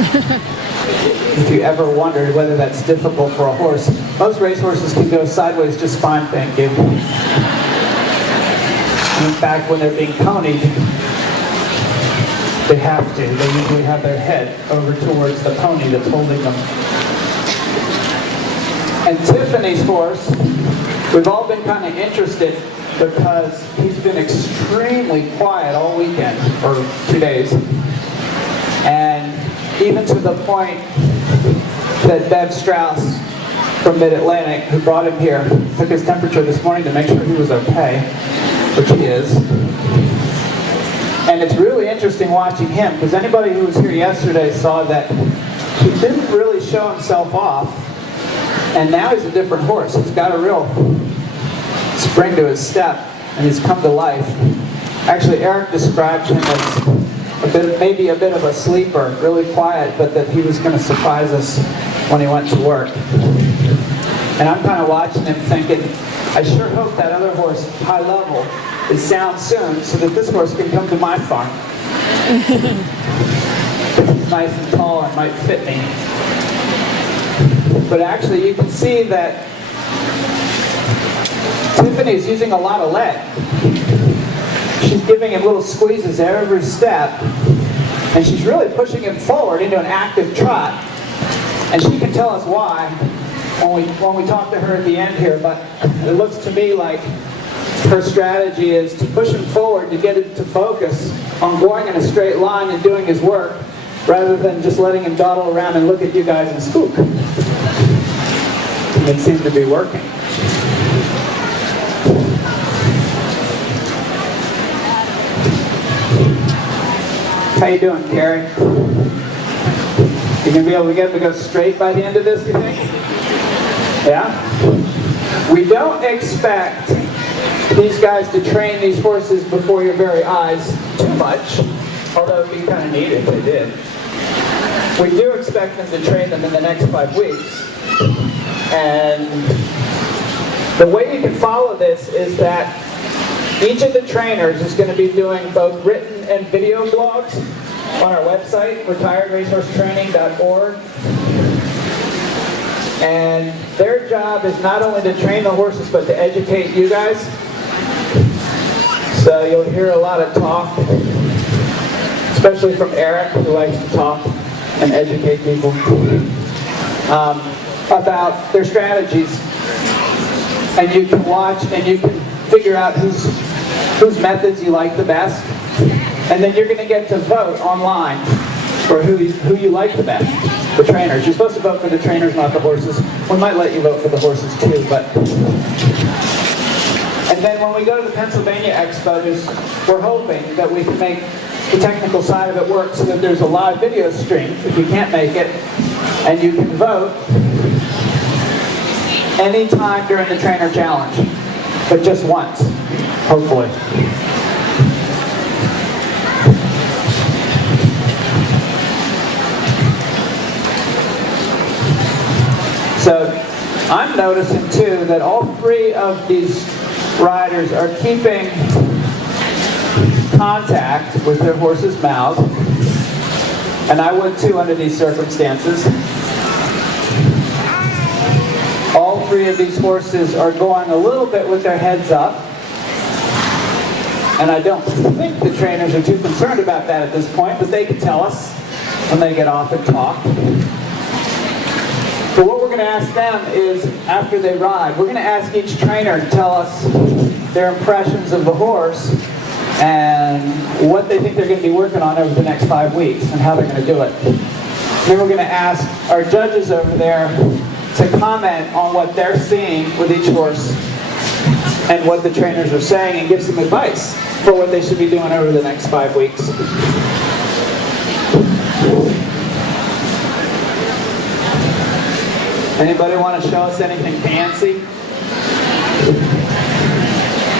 If you ever wondered whether that's difficult for a horse, most racehorses can go sideways just fine, thank you. In fact, when they're being ponied, they have to. They usually have their head over towards the pony that's holding them. And Tiffany's horse, we've all been kind of interested because he's been extremely quiet all weekend, or 2 days. And even to the point that Bev Strauss from Mid-Atlantic, who brought him here, took his temperature this morning to make sure he was okay, which he is. And it's really interesting watching him, because anybody who was here yesterday saw that he didn't really show himself off, and now he's a different horse. He's got a real spring to his step, and he's come to life. Actually, Eric described him as maybe a bit of a sleeper, really quiet, but that he was going to surprise us when he went to work. And I'm kind of watching him thinking, I sure hope that other horse, High Level, is sound soon so that this horse can come to my farm. He's nice and tall and might fit me. But actually, you can see that Tiffany's using a lot of lead. She's giving him little squeezes every step, and she's really pushing him forward into an active trot. And she can tell us why when we talk to her at the end here, but it looks to me like her strategy is to push him forward to get him to focus on going in a straight line and doing his work, rather than just letting him dawdle around and look at you guys and spook. And it seems to be working. How you doing, Carrie? You gonna be able to get him to go straight by the end of this, you think? Yeah? We don't expect these guys to train these horses before your very eyes too much, although it'd be kind of neat if they did. We do expect them to train them in the next 5 weeks. And the way you can follow this is that each of the trainers is going to be doing both written and video blogs on our website, retiredracehorsetraining.org. And their job is not only to train the horses, but to educate you guys. So you'll hear a lot of talk, especially from Eric, who likes to talk and educate people about their strategies. And you can watch and you can figure out whose methods you like the best. And then you're going to get to vote online for who you like the best, the trainers. You're supposed to vote for the trainers, not the horses. We might let you vote for the horses too, but... And then when we go to the Pennsylvania Expo, we're hoping that we can make the technical side of it work so that there's a live video stream if you can't make it, and you can vote anytime during the trainer challenge, but just once, hopefully. So I'm noticing too that all 3 of these riders are keeping contact with their horse's mouth, and I would too under these circumstances. All 3 of these horses are going a little bit with their heads up, and I don't think the trainers are too concerned about that at this point, but they can tell us when they get off and talk. But what we're going to ask them is, after they ride, we're going to ask each trainer to tell us their impressions of the horse and what they think they're going to be working on over the next 5 weeks and how they're going to do it. Then we're going to ask our judges over there to comment on what they're seeing with each horse and what the trainers are saying, and give some advice for what they should be doing over the next 5 weeks. Anybody want to show us anything fancy?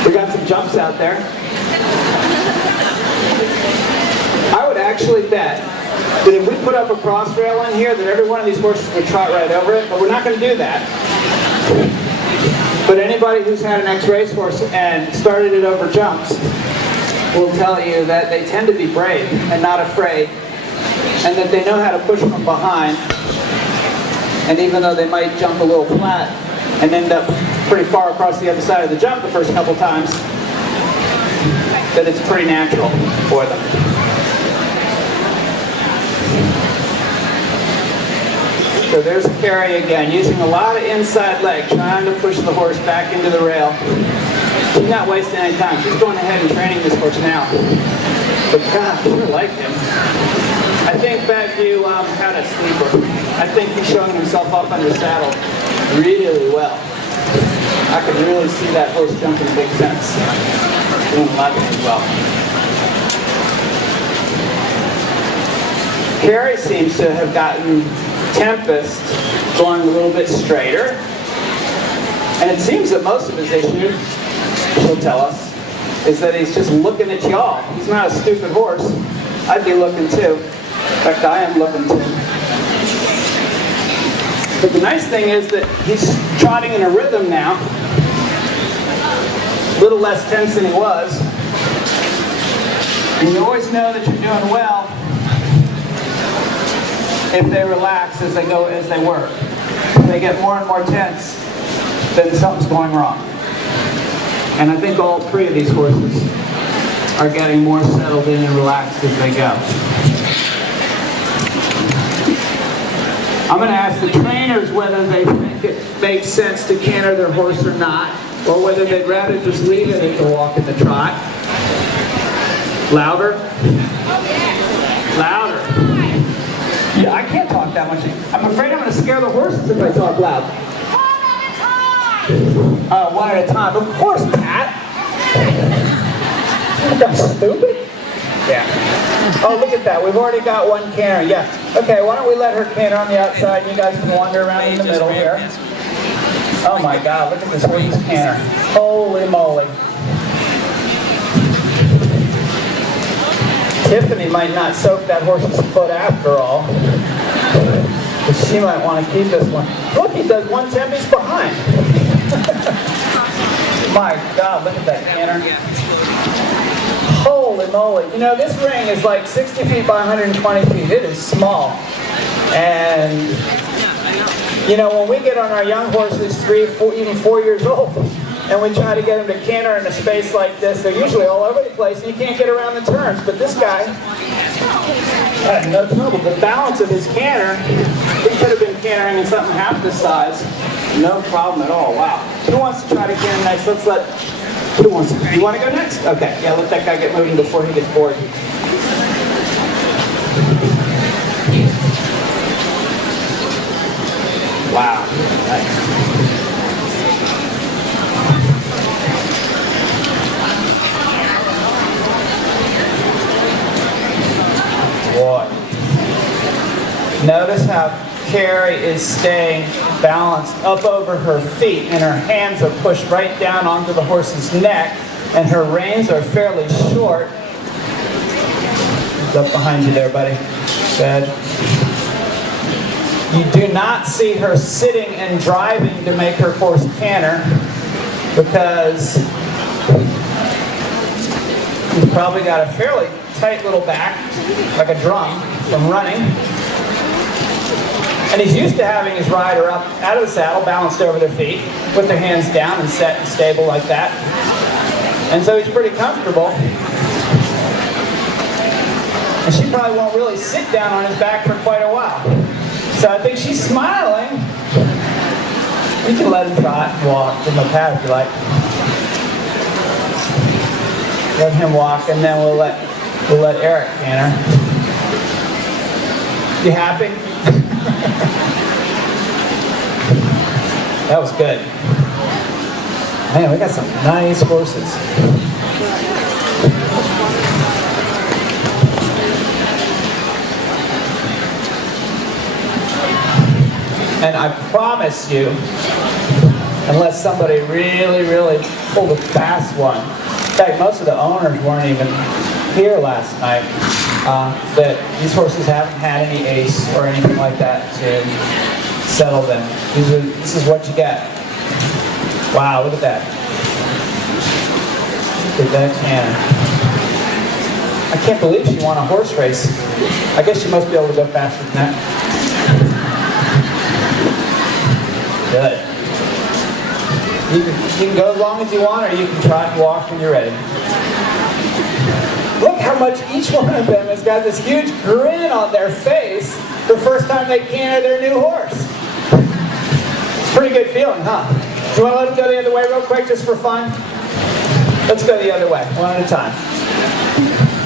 We got some jumps out there. I would actually bet that if we put up a cross rail in here, that every one of these horses would trot right over it, but we're not going to do that. But anybody who's had an ex-race horse and started it over jumps will tell you that they tend to be brave and not afraid, and that they know how to push from behind. And even though they might jump a little flat and end up pretty far across the other side of the jump the first couple times, that it's pretty natural for them. So there's Carrie again, using a lot of inside leg, trying to push the horse back into the rail. She's not wasting any time. She's going ahead and training this horse now. But God, I sure like him. I think that you had a sleeper. I think he's showing himself up under saddle really well. I could really see that horse jumping big sense. Doing 11 as well. Carrie seems to have gotten Tempest going a little bit straighter. And it seems that most of his issue, she'll tell us, is that he's just looking at y'all. He's not a stupid horse. I'd be looking too. In fact, I am looking too. But the nice thing is that he's trotting in a rhythm now. A little less tense than he was. And you always know that you're doing well if they relax as they work. If they get more and more tense, then something's going wrong. And I think all three of these horses are getting more settled in and relaxed as they go. I'm going to ask the trainers whether they think it makes sense to canter their horse or not, or whether they'd rather just leave it at the walk and the trot. Louder? Louder. Yeah, I can't talk that much. I'm afraid I'm going to scare the horses if I talk loud. One at a time. Of course, Pat. I'm stupid? Yeah. Oh, look at that. We've already got one canter. Yeah. Okay, why don't we let her canter on the outside and you guys can wander around in the middle here. Oh my God, look at this horse's canter. Holy moly. Tiffany might not soak that horse's foot after all. But she might want to keep this one. Look, he does 110 behind. My God, look at that canter. Holy moly. You know, this ring is like 60 feet by 120 feet. It is small. And, you know, when we get on our young horses, 3, 4, even 4 years old, and we try to get them to canter in a space like this, they're usually all over the place, and you can't get around the turns. But this guy had no trouble. The balance of his canter, he could have been cantering in something half this size. No problem at all. Wow. Who wants to try to canter next? Let's let... Who wants to? You want to go next? Okay. Yeah, let that guy get moving before he gets bored. Wow. Nice. Boy. Notice how Carrie is staying balanced up over her feet, and her hands are pushed right down onto the horse's neck, and her reins are fairly short. It's up behind you there, buddy. Good. You do not see her sitting and driving to make her horse canter, because he's probably got a fairly tight little back, like a drum, from running. And he's used to having his rider up out of the saddle, balanced over their feet, with their hands down and set and stable like that. And so he's pretty comfortable. And she probably won't really sit down on his back for quite a while. So I think she's smiling. You can let him trot and walk. Give him a pat if you like. Let him walk, and then we'll let Eric canter. You happy? That was good. Man, we got some nice horses. And I promise you, unless somebody really pulled a fast one, in fact, most of the owners weren't even here last night, that these horses haven't had any ace or anything like that to settle them. This is what you get. Wow, look at that. Look at that canter. I can't believe she won a horse race. I guess she must be able to go faster than that. Good. You can go as long as you want, or you can try and walk when you're ready. Look how much each one of them has got this huge grin on their face the first time they canter their new horse. Pretty good feeling, huh? Do you want to let them go the other way real quick just for fun? Let's go the other way, one at a time.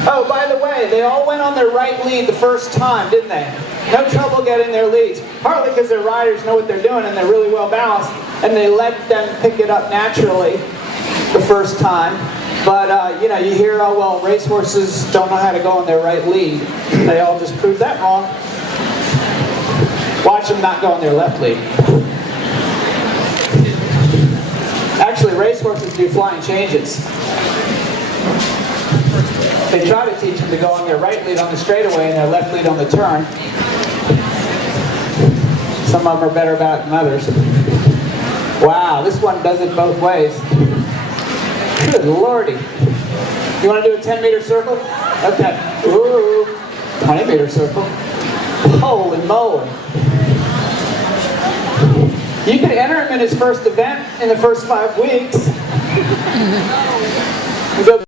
Oh, by the way, they all went on their right lead the first time, didn't they? No trouble getting their leads. Partly because their riders know what they're doing and they're really well balanced, and they let them pick it up naturally the first time. But, you know, you hear, oh, well, racehorses don't know how to go on their right lead. They all just proved that wrong. Watch them not go on their left lead. Actually, racehorses do flying changes. They try to teach them to go on their right lead on the straightaway and their left lead on the turn. Some of them are better about it than others. Wow, this one does it both ways. Good lordy. You want to do a 10-meter circle? Okay. Ooh, 20-meter circle. Holy moly. You could enter him in his first event in the first 5 weeks.